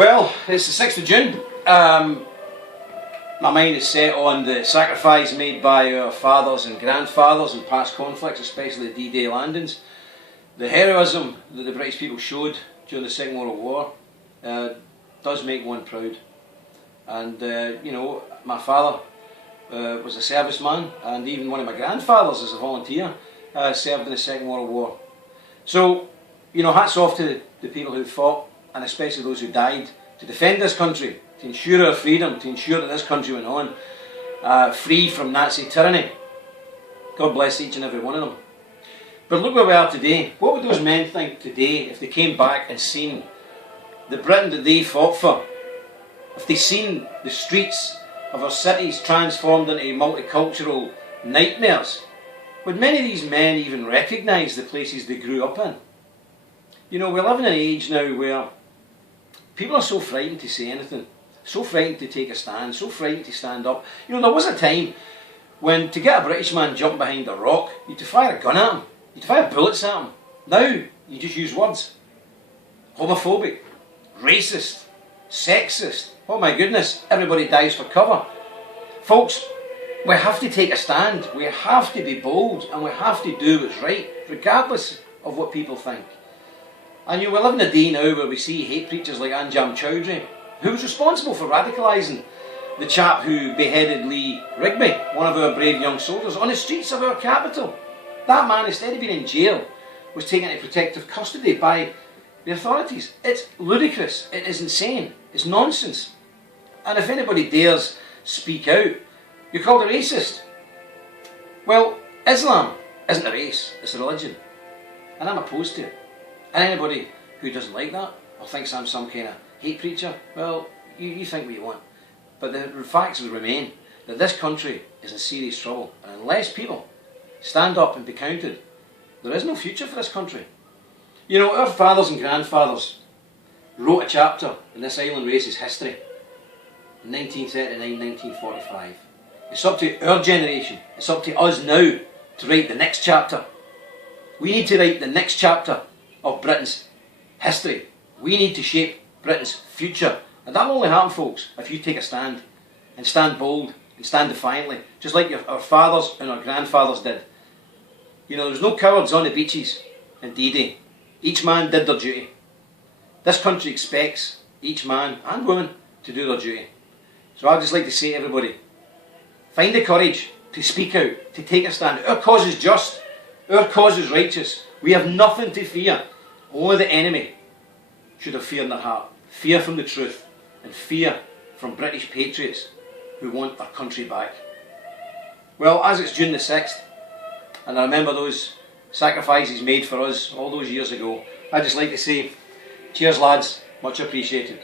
Well, it's the 6th of June. My mind is set on the sacrifice made by our fathers and grandfathers in past conflicts, especially the D-Day landings. The heroism that the British people showed during the Second World War does make one proud. And you know, my father was a serviceman, and even one of my grandfathers as a volunteer served in the Second World War. So, you know, hats off to the people who fought, and especially those who died, to defend this country, to ensure our freedom, to ensure that this country went on free from Nazi tyranny. God bless each and every one of them. But look where we are today. What would those men think today if they came back and seen the Britain that they fought for? If they seen the streets of our cities transformed into multicultural nightmares? Would many of these men even recognise the places they grew up in? You know, we live in an age now where people are so frightened to say anything, so frightened to take a stand, so frightened to stand up. You know, there was a time when to get a British man jumping behind a rock, you had to fire a gun at him, you had to fire bullets at him. Now, you just use words. Homophobic, racist, sexist. Oh my goodness, everybody dies for cover. Folks, we have to take a stand, we have to be bold, and we have to do what's right, regardless of what people think. And you know, we live in a day now where we see hate preachers like Anjam Chowdhury, who was responsible for radicalising the chap who beheaded Lee Rigby, one of our brave young soldiers, on the streets of our capital. That man, instead of being in jail, was taken into protective custody by the authorities. It's ludicrous, it is insane, it's nonsense. And if anybody dares speak out, you're called a racist. Well, Islam isn't a race, it's a religion. And I'm opposed to it. And anybody who doesn't like that, or thinks I'm some kind of hate preacher, well, you think what you want. But the facts remain that this country is in serious trouble. And unless people stand up and be counted, there is no future for this country. You know, our fathers and grandfathers wrote a chapter in this island race's history in 1939, 1945. It's up to our generation, it's up to us now to write the next chapter. We need to write the next chapter of Britain's history. We need to shape Britain's future. And that will only happen, folks, if you take a stand, and stand bold, and stand defiantly, just like our fathers and our grandfathers did. You know, there's no cowards on the beaches in D-Day. Each man did their duty. This country expects each man and woman to do their duty. So I'd just like to say to everybody, find the courage to speak out, to take a stand. Our cause is just, our cause is righteous. We have nothing to fear. Only the enemy should have fear in their heart. Fear from the truth, and fear from British patriots who want their country back. Well, as it's June the 6th, and I remember those sacrifices made for us all those years ago, I'd just like to say, cheers lads, much appreciated.